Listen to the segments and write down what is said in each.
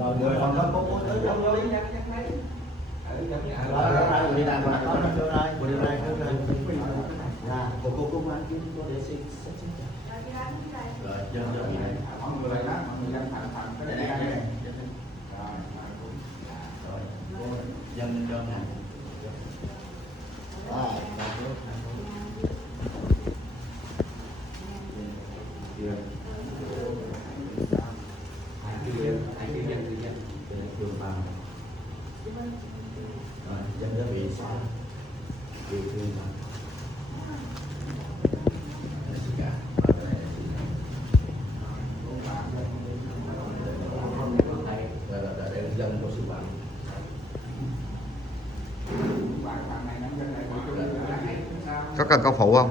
rồi người còn có cố tới vô đi nhắc thấy rồi đi làm mà có nó đưa đây đưa đây là cô cũng ăn kiếm có để xin rồi dân dân này mọi người đó mọi người dân thành cái này đây rồi dân dân này dân đó bị sao bị thương mà dân có sự bạn có cần công phụ không?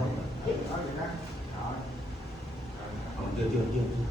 chưa